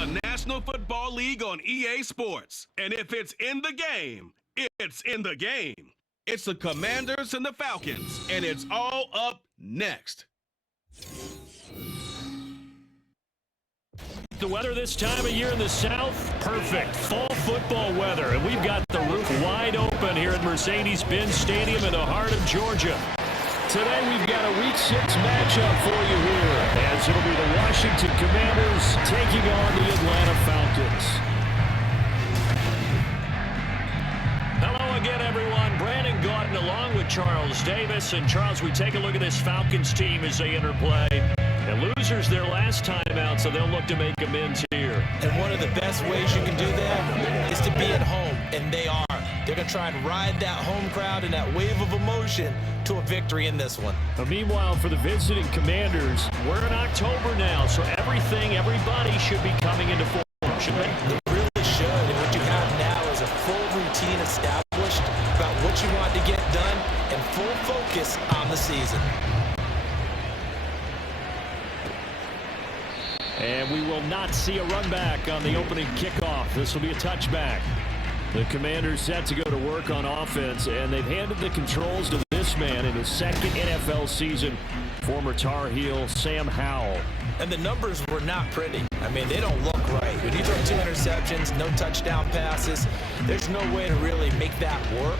the National Football League on EA Sports. And if it's in the game, it's in the game. It's the Commanders and the Falcons, and it's all up next. The weather this time of year in the South, perfect. Fall football weather, and we've got the roof wide open here at Mercedes-Benz Stadium in the heart of Georgia. Today we've got a Week 6 matchup for you here, as it'll be the Washington Commanders taking on the Atlanta Falcons. Hello again, everyone. Brandon Gautin along with Charles Davis. And Charles, we take a look at this Falcons team as they enter play. The losers their last time out, so they'll look to make amends here. And one of the best ways you can do that is to be at home, and they are. They're going to try and ride that home crowd and that wave of emotion to a victory in this one. But meanwhile, for the visiting Commanders, we're in October now, so everybody should be coming into form, shouldn't they? They really should, and what you have now is a full routine established about what you want to get done and full focus on the season. And we will not see a run back on the opening kickoff. This will be a touchback. The Commanders set to go to work on offense, and they've handed the controls to this man in his second NFL season, former Tar Heel Sam Howell. And the numbers were not pretty. I mean, they don't look right. When you throw 2 interceptions, no touchdown passes, there's no way to really make that work.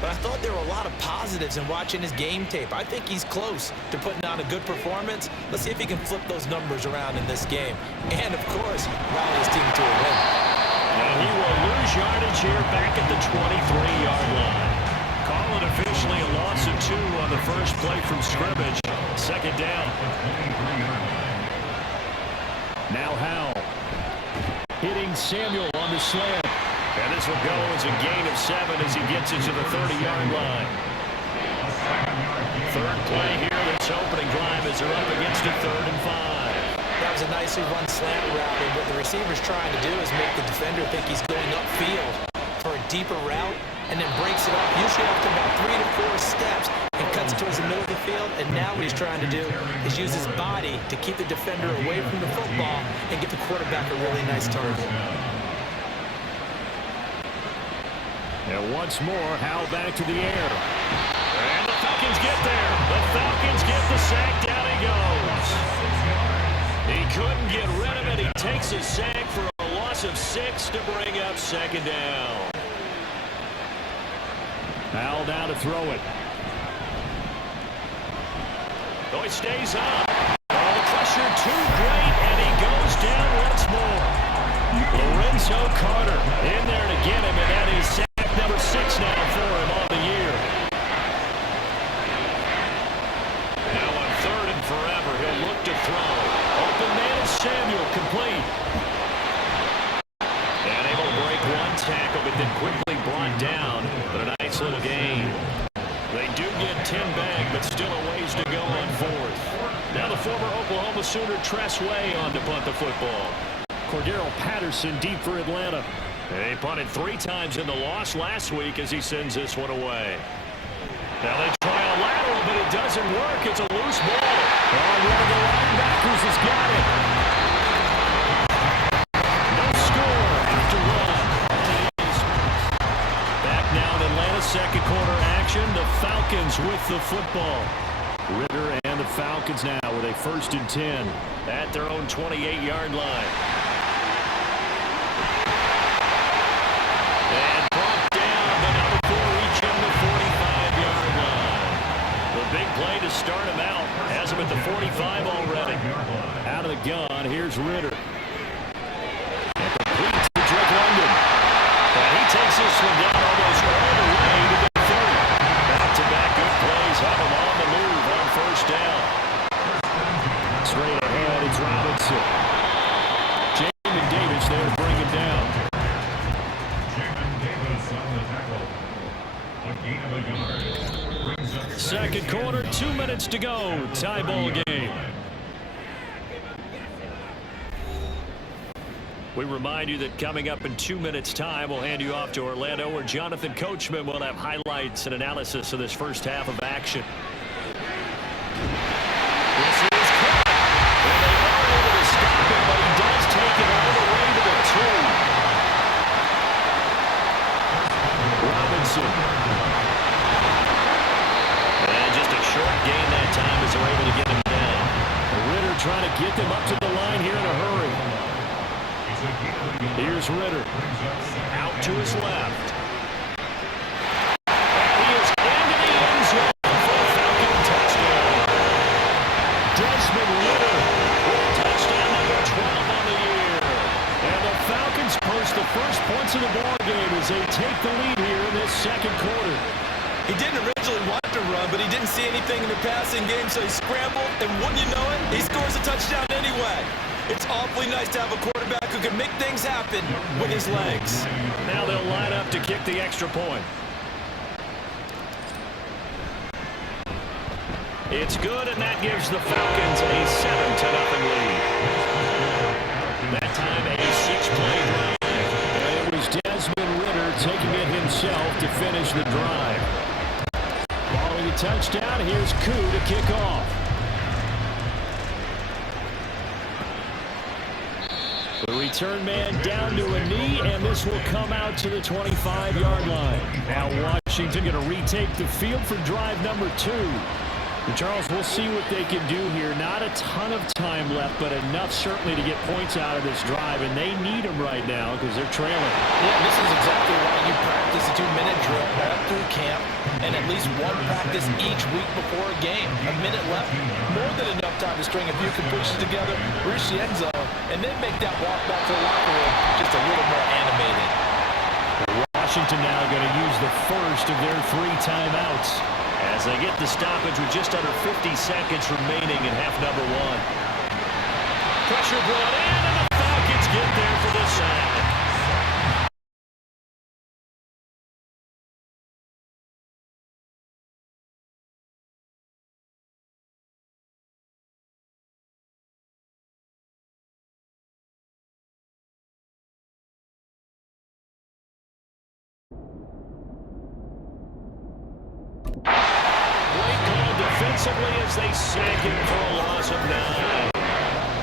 But I thought there were a lot of positives in watching his game tape. I think he's close to putting on a good performance. Let's see if he can flip those numbers around in this game. And, of course, rally his team to a win. And he will lose yardage here back at the 23-yard line. Call it officially a loss of 2 on the first play from scrimmage. Second down. Now Howell hitting Samuel on the slant. And this will go as a gain of 7 as he gets it to the 30-yard line. Third play here, this opening drive as they're up against a 3rd and 5. That was a nicely run slant route, and what the receiver's trying to do is make the defender think he's going upfield for a deeper route, and then breaks it up, usually after about 3 to 4 steps, and cuts towards the middle of the field. And now what he's trying to do is use his body to keep the defender away from the football and get the quarterback a really nice target. And once more, Howell back to the air. And the Falcons get there. The Falcons get the sack. Down he goes. He couldn't get rid of it. He takes a sack for a loss of 6 to bring up second down. Howell down to throw it. Oh, he stays up. Oh, the pressure too great, and he goes down once more. Lorenzo Carter in there to get him, and that is sack number 6 now for him on the year. Now on 3rd and forever, he'll look to throw. Open man is Samuel, complete. And able to break 1 tackle, but then quickly brought down. But a nice little gain. They do get 10 back, but still a ways to go on 4th. Now the former Oklahoma Sooner Tress Way on to punt the football. Cordero Patterson deep for Atlanta. He punted 3 times in the loss last week as he sends this one away. Now they try a lateral, but it doesn't work. It's a loose ball. Oh, one of the linebackers has got it. No score after 1. Back now in Atlanta's second quarter action. The Falcons with the football. Ritter and the Falcons now with a 1st and 10 at their own 28-yard line. Play to start him out. Has him at the 45 already. Out of the gun, here's Ritter. And completes to Drake London. And he takes this one down almost all the way to the 30. Back-to-back good plays have him on the move on 1st down. Straight ahead, it's Robinson. Jamin Davis there to bring him down. Jamin Davis on the tackle. A gain of a yard. Second quarter, 2 minutes to go. Tie ball game. We remind you that coming up in 2 minutes' time, we'll hand you off to Orlando, where Jonathan Coachman will have highlights and analysis of this first half of action. This is cut. And they are able to stop it, but he does take it all the way get them up to the line here in a hurry. Here's Ritter. Out to his left. And he is into the end zone for a Falcon touchdown. Desmond Ritter with touchdown number 12 on the year. And the Falcons post the first points of the ball game as they take the lead here in this second quarter. He didn't originally want to run, but he didn't see anything in the passing game, so he scrambled, and wouldn't you know it, he scores a touchdown anyway. It's awfully nice to have a quarterback who can make things happen with his legs. Now they'll line up to kick the extra point. It's good, and that gives the Falcons a 7-0 lead. That time a 6-play drive. And it was Desmond Ritter taking it himself to finish the drive. Following a touchdown, here's Koo to kick off. The return man down to a knee, and this will come out to the 25-yard line. Now Washington going to retake the field for drive number 2. And Charles, we'll see what they can do here. Not a ton of time left, but enough certainly to get points out of this drive, and they need them right now because they're trailing. Yeah, this is exactly why you practice a 2-minute drill all through camp and at least one practice each week before a game. A minute left, more than enough time to string a few completions together, reach the end zone, and then make that walk back to the locker room just a little more animated. Washington now going to use the first of their 3 timeouts as they get the stoppage with just under 50 seconds remaining in half number 1. Pressure brought in, and the Falcons get there for the sack. As they sack him for a loss of 9.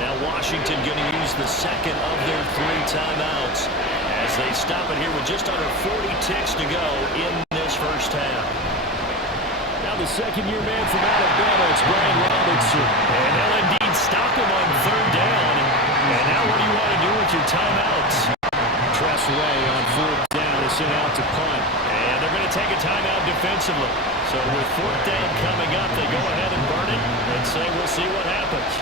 Now Washington going to use the second of their 3 timeouts as they stop it here with just under 40 ticks to go in this first half. Now the second-year man from Alabama, it's Brian Robinson. And they'll indeed stop him on 3rd down. And now what do you want to do with your timeouts? Press Way on 4th down is sent out to punt. And they're going to take a timeout defensively. So with 4th down coming up, they go ahead and burn it and say we'll see what happens.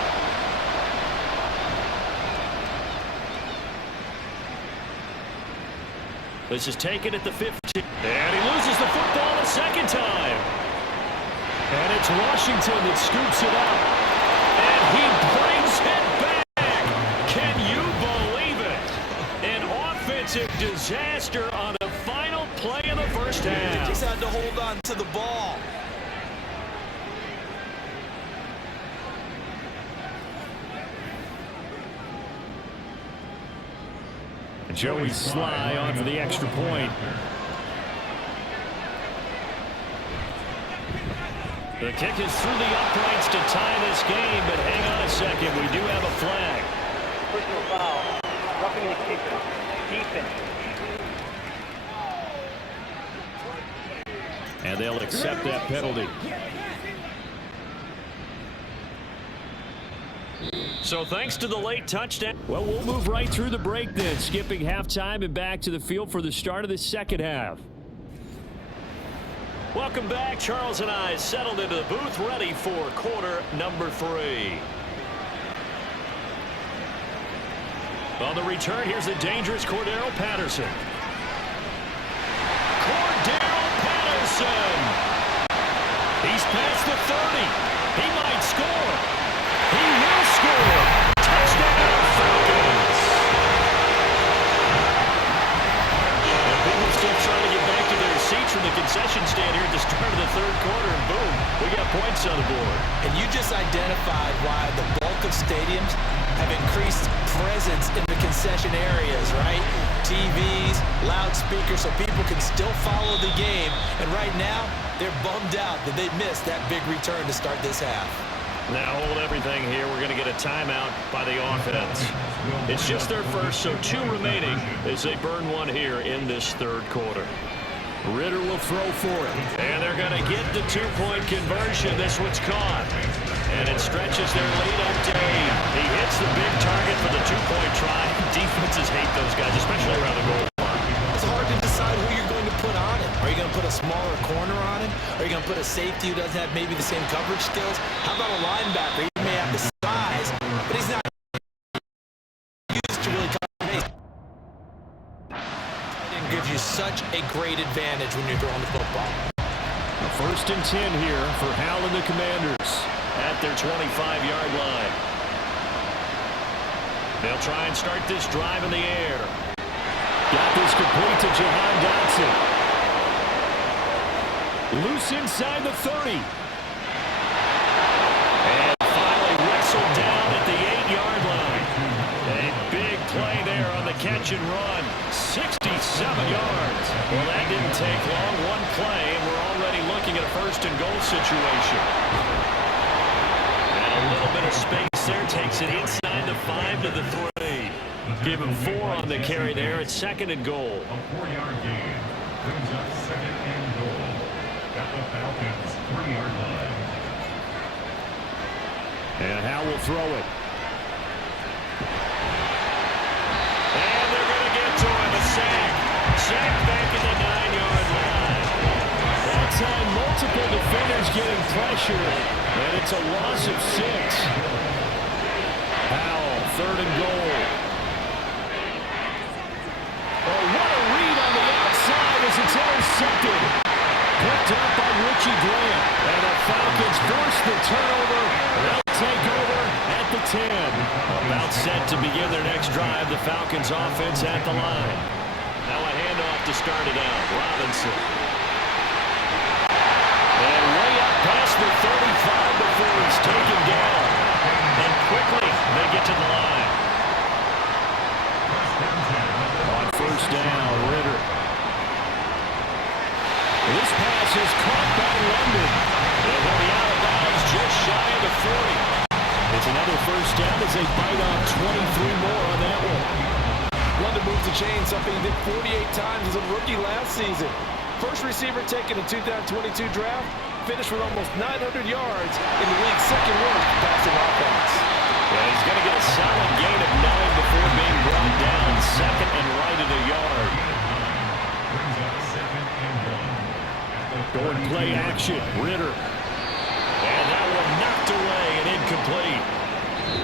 This is taken at the 15. And he loses the football a second time. And it's Washington that scoops it up. And he brings it back. Can you believe it? An offensive disaster on the final play of the first half. Just had to hold on to the ball. Joey Sly on for the extra point. The kick is through the uprights to tie this game, but hang on a second, we do have a flag. Personal foul, roughing the kicker, defense. And they'll accept that penalty. So thanks to the late touchdown. Well, we'll move right through the break then, skipping halftime and back to the field for the start of the second half. Welcome back. Charles and I settled into the booth ready for quarter number 3. On the return, here's the dangerous Cordero Patterson. Cordero Patterson! He's past the 30. He might score. He will score. Touchdown, Falcons. And people still trying to get back to their seats from the concession stand here at the start of the 3rd quarter, and boom, we got points on the board. And you just identified why the bulk of stadiums have increased presence in the concession areas, right? TVs, loudspeakers, so people can still follow the game. And right now, they're bummed out that they missed that big return to start this half. Now hold everything here. We're going to get a timeout by the offense. It's just their first, so 2 remaining as they burn one here in this 3rd quarter. Ritter will throw for it. And they're going to get the 2-point conversion. This one's caught. And it stretches their lead up to 8. He hits the big target for the two-point try. Defenses hate those guys, especially around the goal line. It's hard to decide who you're going to put on him. Are you going to put a smaller corner on him? Are you going to put a safety who doesn't have maybe the same coverage skills? How about a linebacker? He may have the size, but he's not used to really cover base. It gives you such a great advantage when you're throwing the football. First and 10 here for Hal and the Commanders at their 25-yard line. They'll try and start this drive in the air. Got this complete to Jahan Dotson. Loose inside the 30. And finally wrestled down at the 8-yard line. A big play there on the catch and run. 67 yards. Well, that didn't take long. One play, and we're already looking at a first and goal situation. And a little bit of space there takes it inside the 5 to the 3. Give him 4 on the carry there. It's second and goal. A 4-yard gain brings up second and goal at the Falcons' 3-yard line. And Hal will throw it. And they're going to get to him. A sack. Sack back at the 9-yard line. That time, multiple defenders getting pressure. And it's a loss of 6. Howell, third and goal. Oh, what a read on the outside as it's intercepted. Picked up by Richie Grant. And the Falcons force the turnover. They'll take over at the 10. About set to begin their next drive. The Falcons offense at the line. Now a handoff to start it out. Robinson. And way up past the 35 before he's taken down. And quickly they get to the line. On first down, Ritter. This pass is caught by London. And he'll be out of bounds just shy of the 40. It's another first down as they bite on 23 more on that one. London moves the chain, something he did 48 times as a rookie last season. First receiver taken in 2022 draft, finished with almost 900 yards in the league's second worst passing offense. Yeah, he's going to get a solid gain of 9 before being brought down second and right at a yard. Going play action, Ritter. And that one knocked away and incomplete.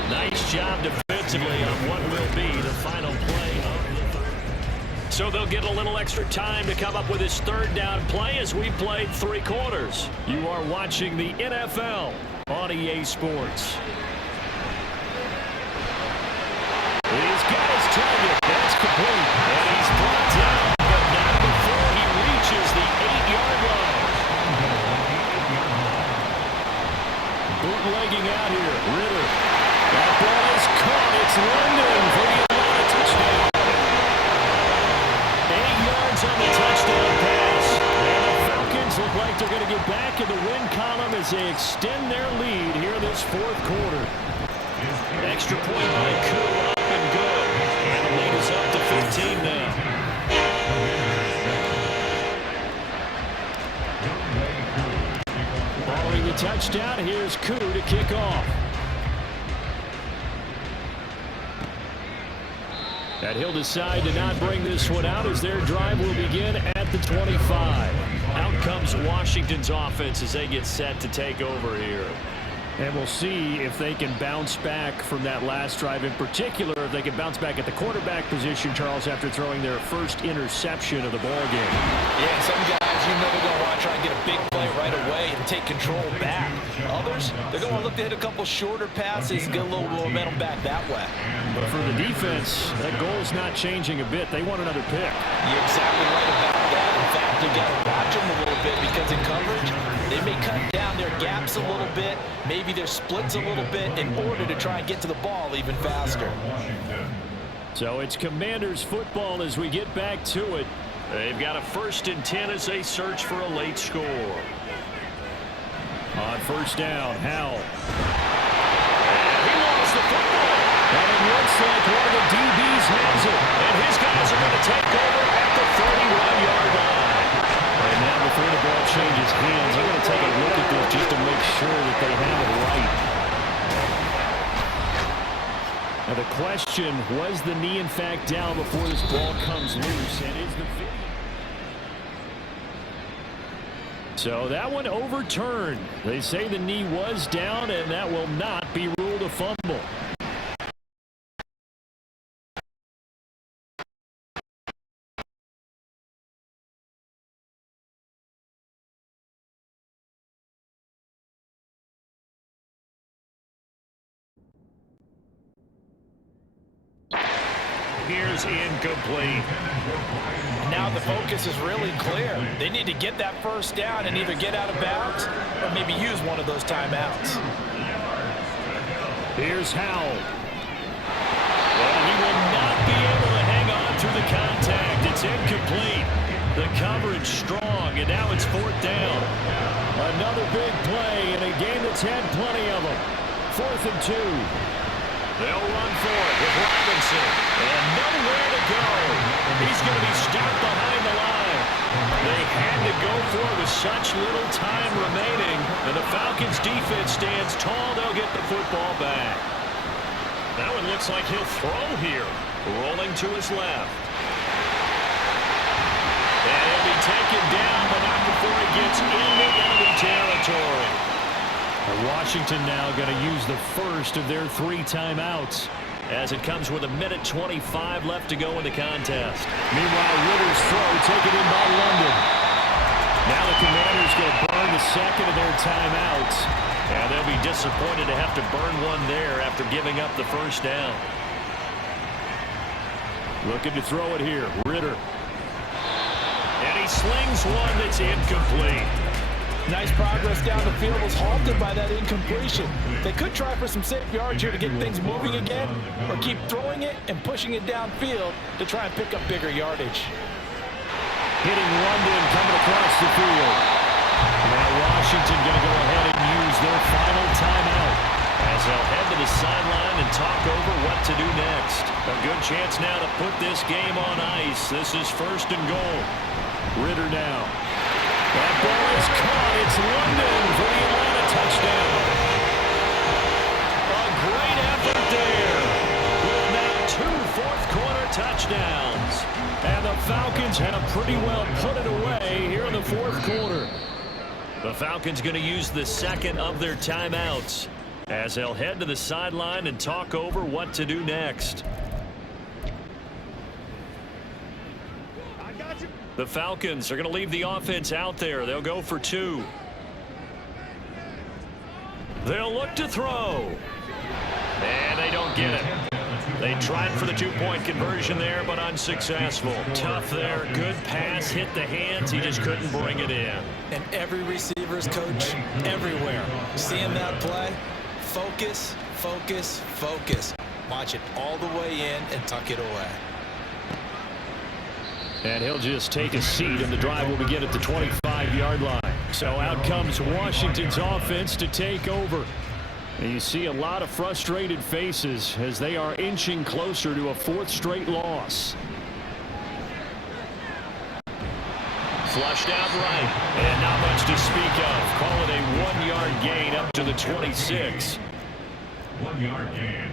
Nice job defensively on what will be the final play of the third. So they'll get a little extra time to come up with his third down play as we played 3 quarters. You are watching the NFL on EA Sports. He's got his target. That's complete. And he's brought down, but not before he reaches the 8-yard line. Bootlegging out here. Ritter. That ball is caught. It's London for the Atlanta touchdown. 8 yards on the touchdown pass. And the Falcons look like they're going to get back in the win column as they extend their lead here this fourth quarter. Extra point by Koo, up and good. And the lead is up to 15 now. Following the touchdown, here's Koo to kick off. And he'll decide to not bring this one out as their drive will begin at the 25. Out comes Washington's offense as they get set to take over here. And we'll see if they can bounce back from that last drive, in particular if they can bounce back at the quarterback position, Charles, after throwing their first interception of the ballgame. Yeah, some guys, you know, they're going to want to try and get a big play right away and take control back. Others, they're going to look to hit a couple shorter passes and get a little momentum back that way. But for the defense, that goal is not changing a bit. They want another pick. You're exactly right about that. In fact, you got to watch them a little bit because in coverage, they may cut down their gaps a little bit, maybe their splits a little bit in order to try and get to the ball even faster. So it's Commanders football as we get back to it. They've got a 1st and 10 as they search for a late score. On first down, Howell. He lost the football. And it looks like one of the DBs has it. And his guys are going to take over at the 31-yard line. And now before the ball changes hands, I'm going to take a look at this just to make sure that they have it right. question, was the knee in fact down before this ball comes loose? And is the video? So that one overturned. They say the knee was down, and that will not be ruled a fumble. Here's incomplete. Now the focus is really clear. They need to get that first down and either get out of bounds or maybe use one of those timeouts. Here's Howell. Well, he will not be able to hang on through the contact. It's incomplete. The coverage strong, and now it's fourth down. Another big play in a game that's had plenty of them. 4th and 2. They'll run for it with Robinson. And nowhere to go. He's going to be stopped behind the line. They had to go for it with such little time remaining. And the Falcons defense stands tall. They'll get the football back. That one looks like he'll throw here. Rolling to his left. And he'll be taken down, but not before he gets into enemy territory. Washington now going to use the first of their 3 timeouts as it comes with 1:25 left to go in the contest. Meanwhile, Ritter's throw taken in by London. Now the Commanders going to burn the second of their timeouts, and they'll be disappointed to have to burn one there after giving up the first down. Looking to throw it here, Ritter. And he slings one that's incomplete. Nice progress down the field, was halted by that incompletion. They could try for some safe yards here to get things moving again, or keep throwing it and pushing it downfield to try and pick up bigger yardage. Hitting London coming across the field. Now Washington going to go ahead and use their final timeout as they'll head to the sideline and talk over what to do next. A good chance now to put this game on ice. This is 1st and goal. Ritter now. That ball is caught. It's London for the Atlanta touchdown. A great effort there. With now 2 fourth-quarter touchdowns. And the Falcons have pretty well put it away here in the 4th quarter. The Falcons going to use the second of their timeouts as they'll head to the sideline and talk over what to do next. The Falcons are going to leave the offense out there. They'll go for 2. They'll look to throw. And they don't get it. They tried for the 2-point conversion there, but unsuccessful. Tough there. Good pass. Hit the hands. He just couldn't bring it in. And every receiver's coach everywhere. Seeing that play, focus, focus, focus. Watch it all the way in and tuck it away. And he'll just take a seat, and the drive will begin at the 25-yard line. So out comes Washington's offense to take over. And you see a lot of frustrated faces as they are inching closer to a 4th straight loss. Flushed out right, and not much to speak of. Call it a 1-yard gain up to the 26. 1-yard gain.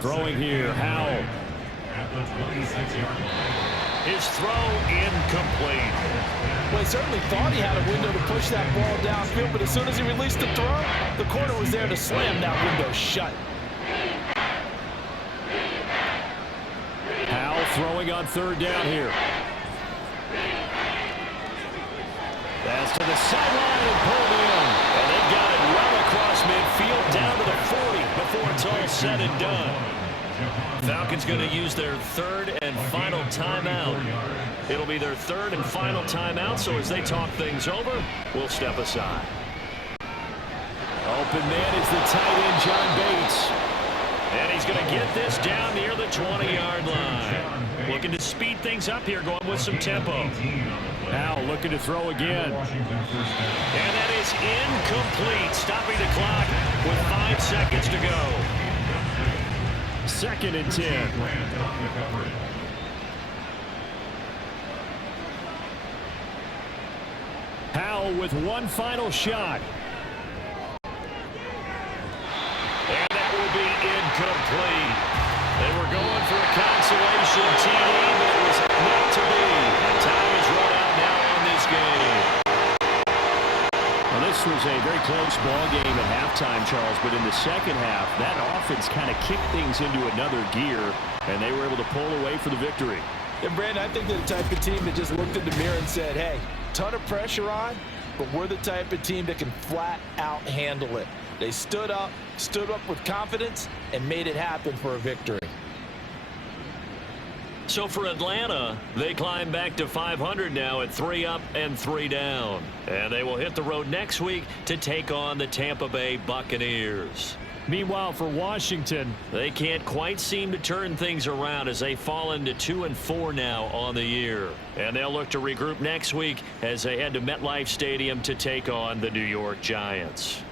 Throwing here, Howell. At the 26-yard line. His throw incomplete. Well, he certainly thought he had a window to push that ball downfield, but as soon as he released the throw, the corner was there to slam that window shut. Howell throwing on 3rd down here. That's to the sideline and pulled in. And they've got it well across midfield down to the 40 before it's all said and done. Falcons going to use their 3rd and final timeout. It'll be their 3rd and final timeout, so as they talk things over, we'll step aside. Open man is the tight end, John Bates. And he's going to get this down near the 20-yard line. Looking to speed things up here, going with some tempo. Now looking to throw again. And that is incomplete, stopping the clock with 5 seconds to go. 2nd and 10. Howell with one final shot. And that will be incomplete. They were going for a consolation TD, but it was not to be. Time is run out now on this game. Well, this was a very close ball game at halftime, Charles, but in the second half, that offense kind of kicked things into another gear, and they were able to pull away for the victory. And, Brandon, I think they're the type of team that just looked in the mirror and said, hey, ton of pressure on, but we're the type of team that can flat out handle it. They stood up with confidence, and made it happen for a victory. So for Atlanta, they climb back to 500 now at 3 up and 3 down. And they will hit the road next week to take on the Tampa Bay Buccaneers. Meanwhile, for Washington, they can't quite seem to turn things around as they fall into 2-4 now on the year. And they'll look to regroup next week as they head to MetLife Stadium to take on the New York Giants.